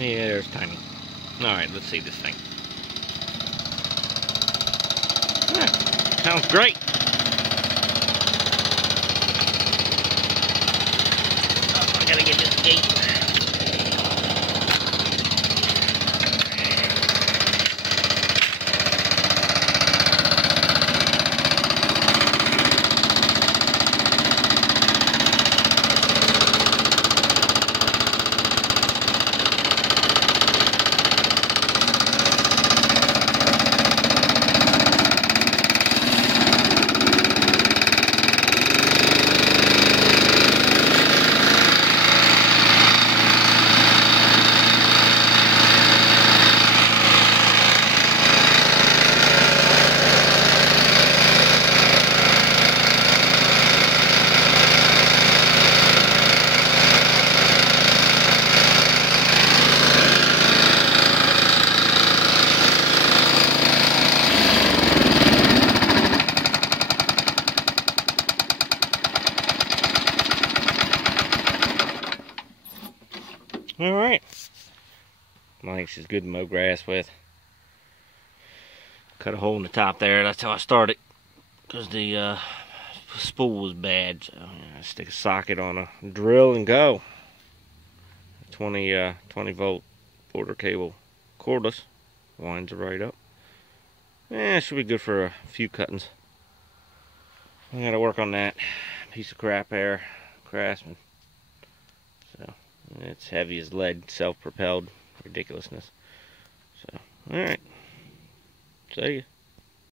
Yeah, there's tiny. Alright, let's see this thing. Yeah, sounds great. Oh, I gotta get this gate. Alright. I think she's good to mow grass with. Cut a hole in the top there. That's how I started. Because the spool was bad. So I stick a socket on a drill and go. 20 volt border cable cordless. Winds it right up. Yeah, it should be good for a few cuttings. I gotta work on that piece of crap there. Craftsman. So it's heavy as lead, self-propelled ridiculousness. So, alright. See ya.